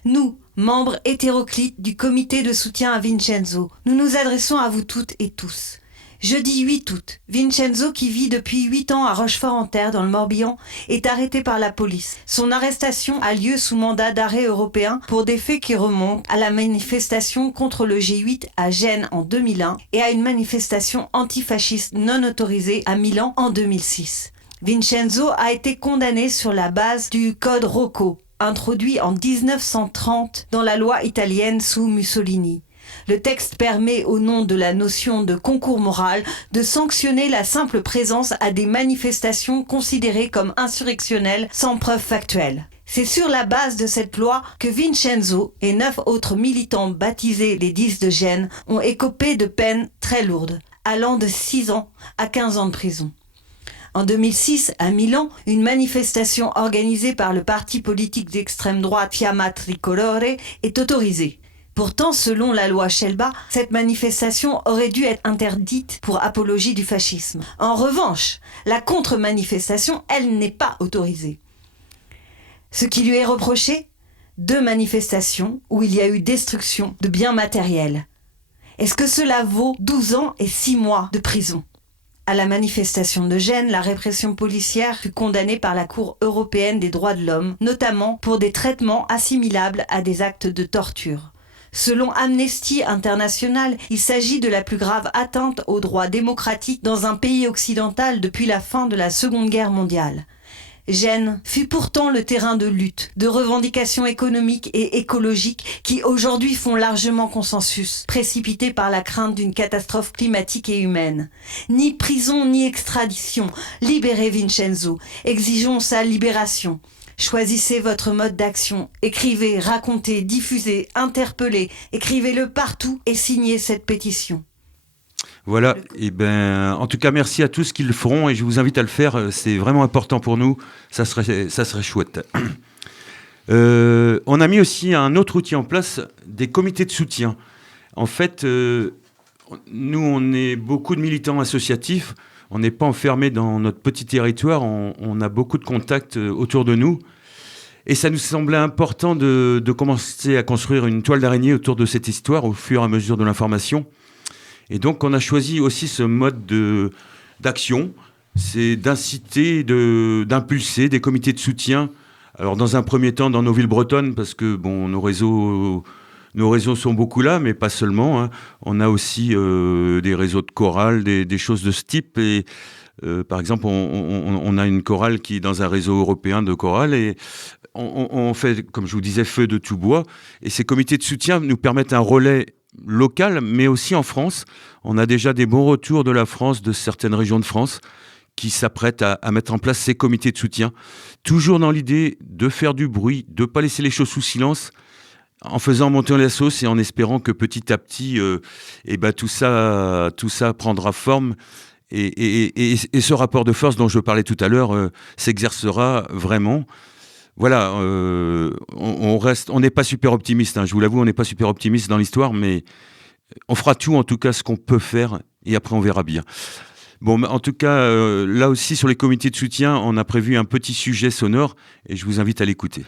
Nous, membres hétéroclites du comité de soutien à Vincenzo, nous nous adressons à vous toutes et tous. Jeudi 8 août, Vincenzo, qui vit depuis 8 ans à Rochefort-en-Terre dans le Morbihan, est arrêté par la police. Son arrestation a lieu sous mandat d'arrêt européen pour des faits qui remontent à la manifestation contre le G8 à Gênes en 2001 et à une manifestation antifasciste non autorisée à Milan en 2006. Vincenzo a été condamné sur la base du code Rocco, introduit en 1930 dans la loi italienne sous Mussolini. Le texte permet, au nom de la notion de concours moral, de sanctionner la simple présence à des manifestations considérées comme insurrectionnelles sans preuve factuelle. C'est sur la base de cette loi que Vincenzo et 9 autres militants baptisés les 10 de Gênes ont écopé de peines très lourdes, allant de 6 ans à 15 ans de prison. En 2006, à Milan, une manifestation organisée par le parti politique d'extrême droite Fiamma Tricolore est autorisée. Pourtant, selon la loi Scelba, cette manifestation aurait dû être interdite pour apologie du fascisme. En revanche, la contre-manifestation, elle, n'est pas autorisée. Ce qui lui est reproché, 2 manifestations où il y a eu destruction de biens matériels. Est-ce que cela vaut 12 ans et 6 mois de prison ? À la manifestation de Gênes, la répression policière fut condamnée par la Cour européenne des droits de l'homme, notamment pour des traitements assimilables à des actes de torture. Selon Amnesty International, il s'agit de la plus grave atteinte aux droits démocratiques dans un pays occidental depuis la fin de la Seconde Guerre mondiale. Gênes fut pourtant le terrain de lutte, de revendications économiques et écologiques qui aujourd'hui font largement consensus, précipités par la crainte d'une catastrophe climatique et humaine. Ni prison ni extradition, libérez Vincenzo, exigeons sa libération. Choisissez votre mode d'action, écrivez, racontez, diffusez, interpellez, écrivez-le partout et signez cette pétition. Voilà, et en tout cas merci à tous qui le feront et je vous invite à le faire, c'est vraiment important pour nous, ça serait chouette. On a mis aussi un autre outil en place, des comités de soutien. En fait, nous on est beaucoup de militants associatifs, on n'est pas enfermés dans notre petit territoire, on a beaucoup de contacts autour de nous. Et ça nous semblait important de commencer à construire une toile d'araignée autour de cette histoire au fur et à mesure de l'information. Et donc on a choisi aussi ce mode d'action, c'est d'inciter, d'impulser des comités de soutien. Alors dans un premier temps dans nos villes bretonnes, parce que bon, nos réseaux sont beaucoup là, mais pas seulement, hein. On a aussi des réseaux de chorales, des choses de ce type. Et par exemple, on a une chorale qui est dans un réseau européen de chorales et on fait, comme je vous disais, feu de tout bois. Et ces comités de soutien nous permettent un relais local, mais aussi en France. On a déjà des bons retours de la France, de certaines régions de France, qui s'apprêtent à mettre en place ces comités de soutien, toujours dans l'idée de faire du bruit, de ne pas laisser les choses sous silence, en faisant monter la sauce et en espérant que petit à petit, tout ça prendra forme et ce rapport de force dont je parlais tout à l'heure s'exercera vraiment. Voilà, on n'est pas super optimiste, hein, je vous l'avoue, on n'est pas super optimiste dans l'histoire, mais on fera tout en tout cas ce qu'on peut faire et après on verra bien. Bon, en tout cas, là aussi sur les comités de soutien, on a prévu un petit sujet sonore et je vous invite à l'écouter.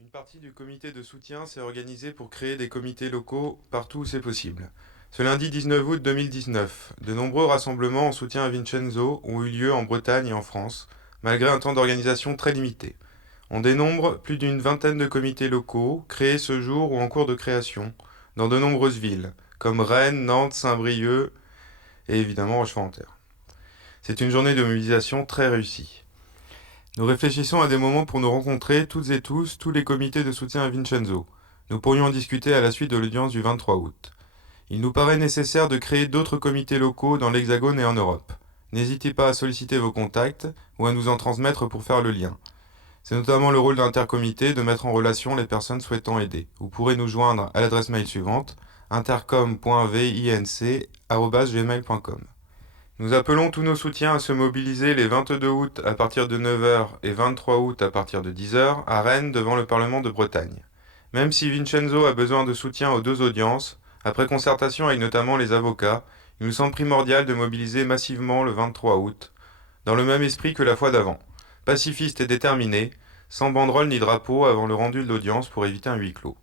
Une partie du comité de soutien s'est organisée pour créer des comités locaux partout où c'est possible. Ce lundi 19 août 2019, de nombreux rassemblements en soutien à Vincenzo ont eu lieu en Bretagne et en France, malgré un temps d'organisation très limité. On dénombre plus d'une vingtaine de comités locaux, créés ce jour ou en cours de création, dans de nombreuses villes, comme Rennes, Nantes, Saint-Brieuc et évidemment Rochefort-en-Terre. C'est une journée de mobilisation très réussie. Nous réfléchissons à des moments pour nous rencontrer, toutes et tous les comités de soutien à Vincenzo. Nous pourrions en discuter à la suite de l'audience du 23 août. Il nous paraît nécessaire de créer d'autres comités locaux dans l'Hexagone et en Europe. N'hésitez pas à solliciter vos contacts ou à nous en transmettre pour faire le lien. C'est notamment le rôle d'intercomité de mettre en relation les personnes souhaitant aider. Vous pourrez nous joindre à l'adresse mail suivante intercom.vinc@gmail.com. Nous appelons tous nos soutiens à se mobiliser les 22 août à partir de 9h et 23 août à partir de 10h à Rennes devant le Parlement de Bretagne. Même si Vincenzo a besoin de soutien aux 2 audiences, après concertation avec notamment les avocats, il nous semble primordial de mobiliser massivement le 23 août, dans le même esprit que la fois d'avant, pacifiste et déterminé, sans banderole ni drapeau avant le rendu de l'audience pour éviter un huis clos.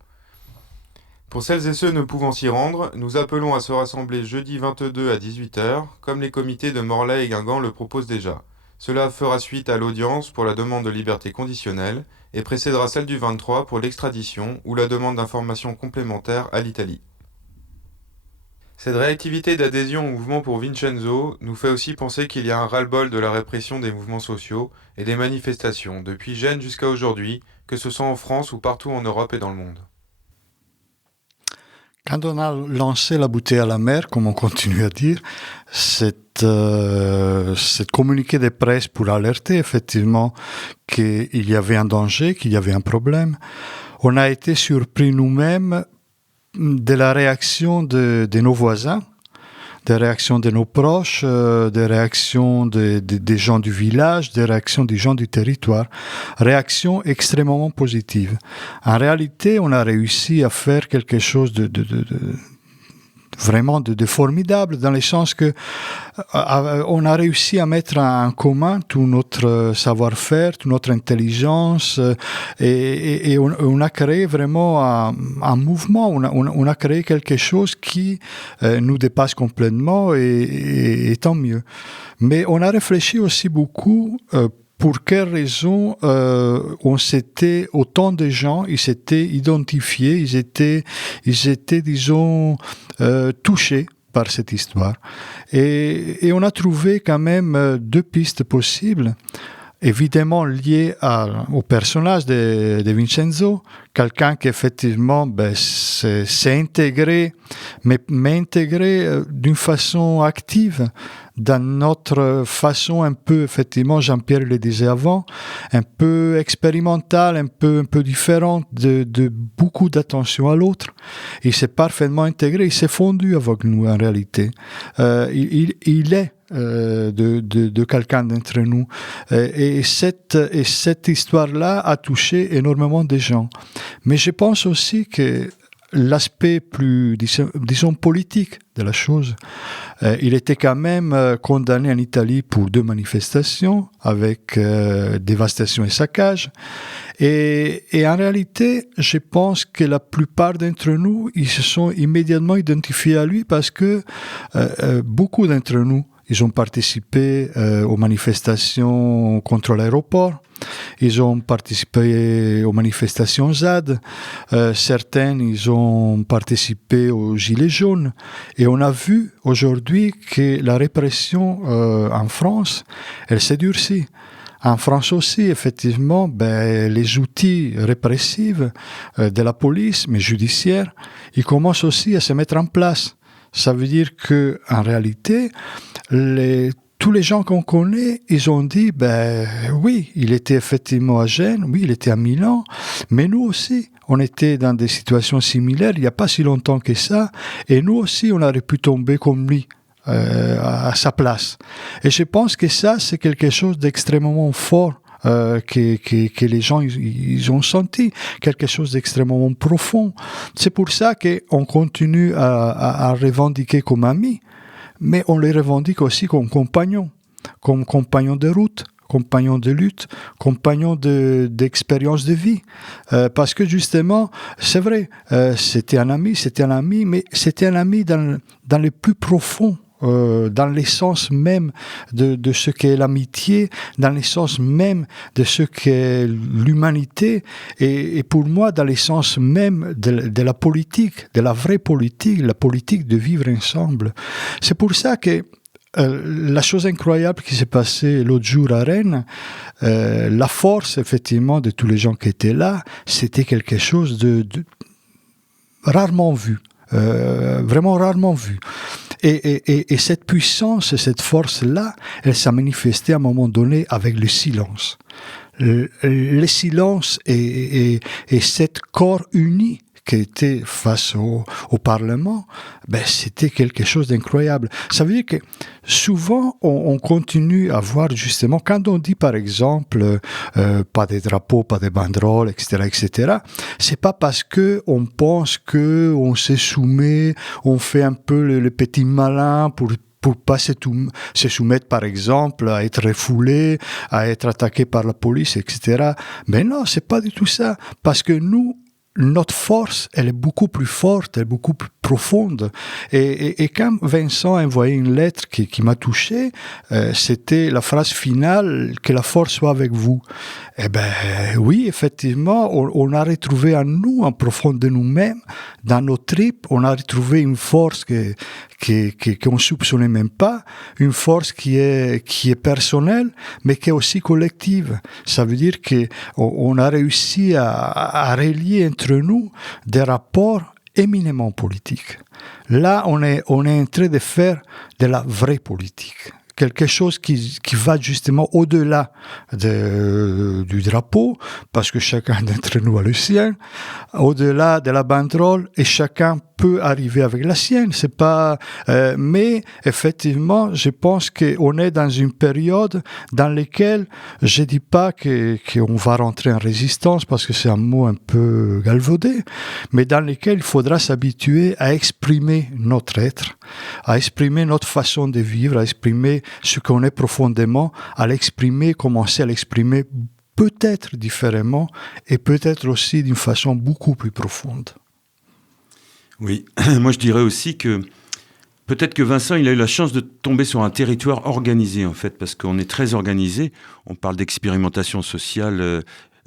Pour celles et ceux ne pouvant s'y rendre, nous appelons à se rassembler jeudi 22 à 18h, comme les comités de Morlaix et Guingamp le proposent déjà. Cela fera suite à l'audience pour la demande de liberté conditionnelle et précédera celle du 23 pour l'extradition ou la demande d'informations complémentaires à l'Italie. Cette réactivité d'adhésion au mouvement pour Vincenzo nous fait aussi penser qu'il y a un ras-le-bol de la répression des mouvements sociaux et des manifestations, depuis Gênes jusqu'à aujourd'hui, que ce soit en France ou partout en Europe et dans le monde. Quand on a lancé la bouteille à la mer, comme on continue à dire, cette communiqué de presse pour alerter effectivement qu'il y avait un danger, qu'il y avait un problème, on a été surpris nous-mêmes de la réaction de nos voisins, des réactions de nos proches, des réactions des gens du village, des réactions des gens du territoire. Réactions extrêmement positives. En réalité, on a réussi à faire quelque chose vraiment de formidable, dans le sens que on a réussi à mettre en commun tout notre savoir-faire, toute notre intelligence, et on a créé vraiment un mouvement, on a créé quelque chose qui nous dépasse complètement, et tant mieux. Mais on a réfléchi aussi beaucoup pour quelles raisons autant de gens, ils s'étaient identifiés, ils étaient, disons, touchés par cette histoire. Et on a trouvé quand même 2 pistes possibles, évidemment liées au personnage de Vincenzo, quelqu'un qui effectivement s'est intégré, mais intégré d'une façon active, dans notre façon un peu, effectivement, Jean-Pierre le disait avant, un peu expérimentale, un peu différente de beaucoup d'attention à l'autre. Il s'est parfaitement intégré, il s'est fondu avec nous en réalité. Il est de quelqu'un d'entre nous. Et cette histoire-là a touché énormément de gens. Mais je pense aussi que l'aspect plus, disons, politique de la chose, il était quand même condamné en Italie pour 2 manifestations avec dévastation et saccage. Et en réalité, je pense que la plupart d'entre nous, ils se sont immédiatement identifiés à lui parce que beaucoup d'entre nous, ils ont participé aux manifestations contre l'aéroport. Ils ont participé aux manifestations ZAD. Certains, ils ont participé aux Gilets jaunes. Et on a vu aujourd'hui que la répression en France, elle s'est durcie. En France aussi, effectivement, les outils répressifs de la police, mais judiciaires, ils commencent aussi à se mettre en place. Ça veut dire qu'en réalité, tous les gens qu'on connaît, ils ont dit, oui, il était effectivement à Gênes, oui, il était à Milan, mais nous aussi, on était dans des situations similaires il n'y a pas si longtemps que ça, et nous aussi, on aurait pu tomber comme lui, à sa place. Et je pense que ça, c'est quelque chose d'extrêmement fort, que les gens ils ont senti, quelque chose d'extrêmement profond. C'est pour ça qu'on continue à revendiquer comme amis, mais on les revendique aussi comme compagnons de route, compagnons de lutte, compagnons d'expérience de vie. Parce que justement, c'est vrai, c'était un ami, mais c'était un ami dans le plus profond, dans l'essence même de ce qu'est l'amitié, dans l'essence même de ce qu'est l'humanité, et pour moi, dans l'essence même de la politique, de la vraie politique, la politique de vivre ensemble. C'est pour ça que la chose incroyable qui s'est passée l'autre jour à Rennes, la force, effectivement, de tous les gens qui étaient là, c'était quelque chose de rarement vu. Vraiment rarement vu. Et cette puissance, cette force-là, elle s'est manifestée à un moment donné avec le silence. Le silence et cet corps uni qui était face au Parlement, c'était quelque chose d'incroyable. Ça veut dire que souvent, on continue à voir justement, quand on dit par exemple, pas des drapeaux, pas des banderoles, etc., c'est pas parce que on pense que on se soumet, on fait un peu le petit malin pour pas se soumettre, par exemple, à être refoulé, à être attaqué par la police, etc. Mais non, c'est pas du tout ça. Parce que notre force, elle est beaucoup plus forte, elle est beaucoup plus profonde. Et quand Vincent a envoyé une lettre qui m'a touché, c'était la phrase finale, que la force soit avec vous. Oui, effectivement, on a retrouvé en nous, en profond de nous-mêmes, dans nos tripes, on a retrouvé une force qu'on ne soupçonnait même pas, une force qui est personnelle, mais qui est aussi collective. Ça veut dire qu'on a réussi à relier entre nous des rapports éminemment politiques. Là, on est en train de faire de la vraie politique. Quelque chose qui va justement au-delà du drapeau, parce que chacun d'entre nous a le sien, au-delà de la banderole, et chacun peut arriver avec la sienne. C'est pas, mais effectivement, je pense qu'on est dans une période dans laquelle je dis pas qu'on va rentrer en résistance, parce que c'est un mot un peu galvaudé, mais dans lequel il faudra s'habituer à exprimer notre être, à exprimer notre façon de vivre, à exprimer ce qu'on est profondément, à l'exprimer, commencer à l'exprimer peut-être différemment et peut-être aussi d'une façon beaucoup plus profonde. Oui, moi je dirais aussi que peut-être que Vincent, il a eu la chance de tomber sur un territoire organisé en fait, parce qu'on est très organisé, on parle d'expérimentation sociale,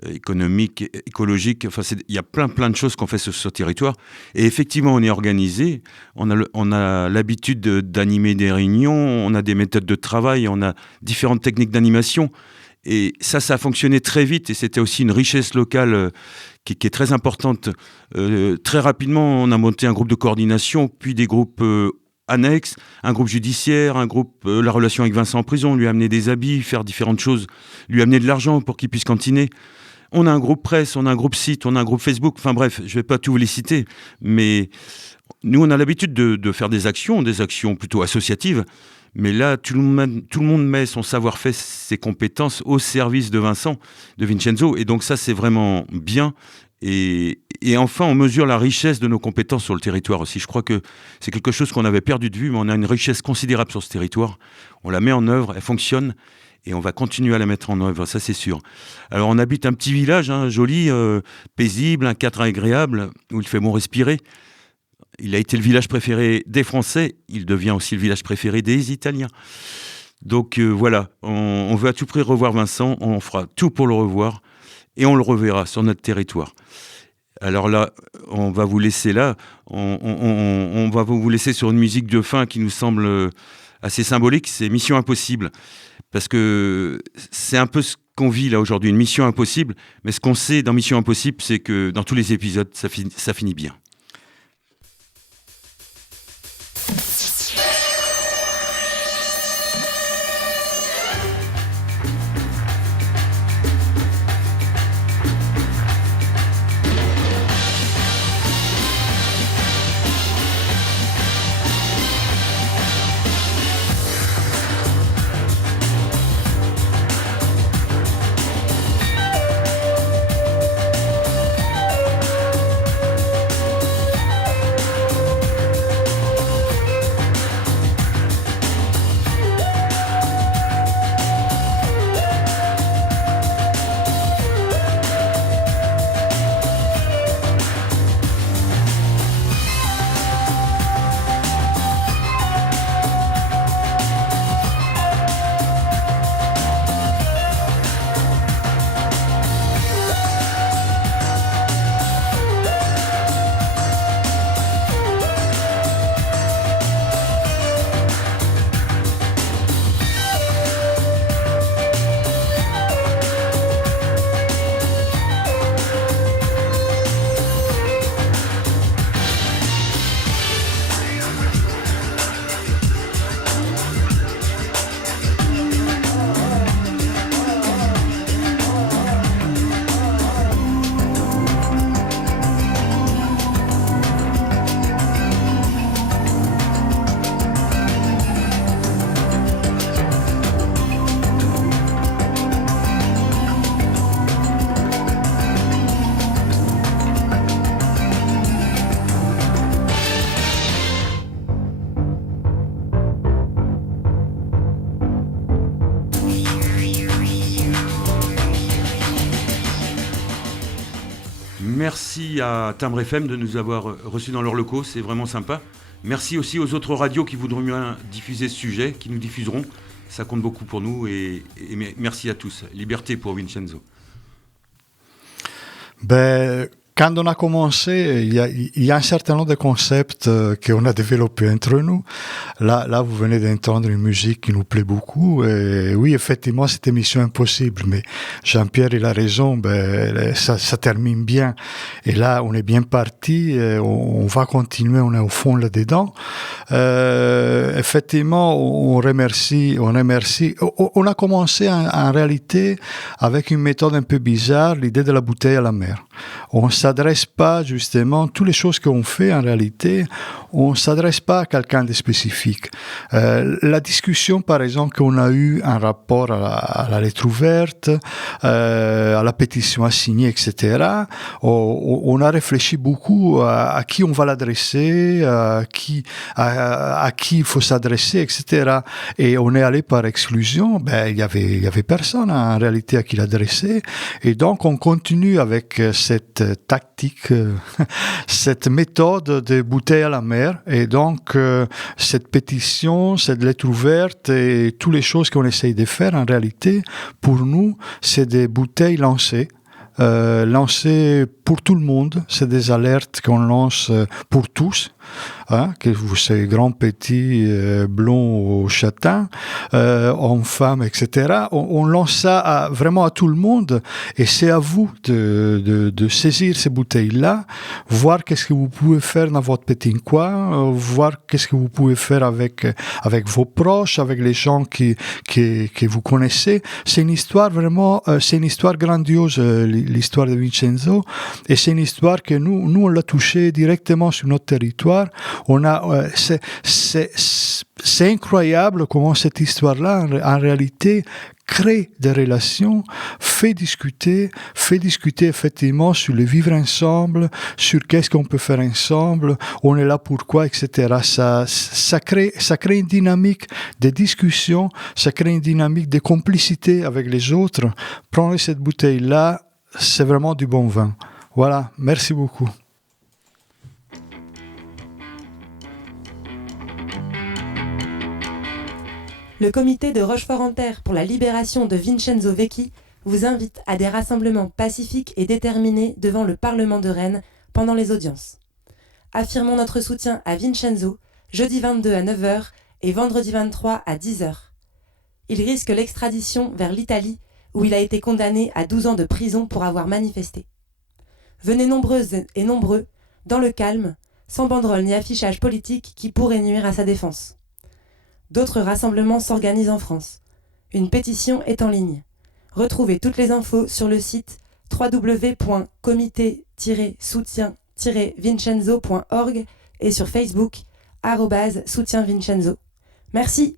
économique, écologique, enfin il y a plein de choses qu'on fait sur ce territoire, et effectivement on est organisé, on a l'habitude d'animer des réunions, on a des méthodes de travail, on a différentes techniques d'animation, et ça a fonctionné très vite, et c'était aussi une richesse locale qui est très importante. Très rapidement, on a monté un groupe de coordination, puis des groupes annexes, un groupe judiciaire, un groupe, la relation avec Vincent en prison, lui amener des habits, faire différentes choses, lui amener de l'argent pour qu'il puisse cantiner. On a un groupe presse, on a un groupe site, on a un groupe Facebook, enfin bref, je ne vais pas tous vous les citer, mais nous, on a l'habitude de faire des actions plutôt associatives, mais là, tout le monde met son savoir-faire, ses compétences au service de Vincent, de Vincenzo, et donc ça, c'est vraiment bien. Et enfin, on mesure la richesse de nos compétences sur le territoire aussi. Je crois que c'est quelque chose qu'on avait perdu de vue, mais on a une richesse considérable sur ce territoire. On la met en œuvre, elle fonctionne, et on va continuer à la mettre en œuvre, ça c'est sûr. Alors on habite un petit village, joli, paisible, un cadre agréable, où il fait bon respirer. Il a été le village préféré des Français, il devient aussi le village préféré des Italiens. Donc voilà, on veut à tout prix revoir Vincent, on fera tout pour le revoir, et on le reverra sur notre territoire. Alors là, on va vous laisser là, on va vous laisser sur une musique de fin qui nous semble assez symbolique, c'est Mission Impossible. Parce que c'est un peu ce qu'on vit là aujourd'hui, une mission impossible, mais ce qu'on sait dans Mission Impossible, c'est que dans tous les épisodes, ça finit bien. Merci à Timbre FM de nous avoir reçus dans leurs locaux, c'est vraiment sympa. Merci aussi aux autres radios qui voudront bien diffuser ce sujet, qui nous diffuseront. Ça compte beaucoup pour nous et merci à tous. Liberté pour Vincenzo. Quand on a commencé, il y a un certain nombre de concepts qu'on a développés entre nous. Là, vous venez d'entendre une musique qui nous plaît beaucoup. Et oui, effectivement, c'était mission impossible. Mais Jean-Pierre, il a raison. Ça termine bien. Et là, on est bien parti. On va continuer. On est au fond là-dedans. Effectivement, on remercie. On a commencé en réalité avec une méthode un peu bizarre, l'idée de la bouteille à la mer. On s'adresse pas justement, toutes les choses qu'on fait en réalité, on s'adresse pas à quelqu'un de spécifique. La discussion par exemple qu'on a eue en rapport à la lettre ouverte, à la pétition à signer, etc., on a réfléchi beaucoup à qui on va l'adresser, à qui il faut s'adresser, etc. Et on est allé par exclusion, il y avait personne en réalité à qui l'adresser. Et donc on continue avec cette tactique, cette méthode de bouteille à la mer. Et donc, cette pétition, cette lettre ouverte et toutes les choses qu'on essaye de faire, en réalité, pour nous, c'est des bouteilles lancées. Lancées pour tout le monde, c'est des alertes qu'on lance pour tous, que vous soyez grand, petit, blond ou châtain, homme, femme, etc. On lance ça vraiment à tout le monde et c'est à vous de saisir ces bouteilles-là, voir qu'est-ce que vous pouvez faire dans votre petit coin, voir qu'est-ce que vous pouvez faire avec vos proches, avec les gens que vous connaissez. C'est une histoire vraiment, c'est une histoire grandiose, l'histoire de Vincenzo, et c'est une histoire que nous on l'a touchée directement sur notre territoire. C'est incroyable comment cette histoire-là, en réalité, crée des relations, fait discuter effectivement sur le vivre ensemble, sur qu'est-ce qu'on peut faire ensemble, on est là pourquoi, etc. Ça crée une dynamique de discussion, ça crée une dynamique de complicité avec les autres. Prenez cette bouteille-là, c'est vraiment du bon vin. Voilà, merci beaucoup. Le comité de Rochefort-en-Terre pour la libération de Vincenzo Vecchi vous invite à des rassemblements pacifiques et déterminés devant le Parlement de Rennes pendant les audiences. Affirmons notre soutien à Vincenzo, jeudi 22 à 9h et vendredi 23 à 10h. Il risque l'extradition vers l'Italie où il a été condamné à 12 ans de prison pour avoir manifesté. Venez nombreuses et nombreux, dans le calme, sans banderole ni affichage politique qui pourrait nuire à sa défense. D'autres rassemblements s'organisent en France. Une pétition est en ligne. Retrouvez toutes les infos sur le site www.comité-soutien-vincenzo.org et sur Facebook @soutienvincenzo. Merci.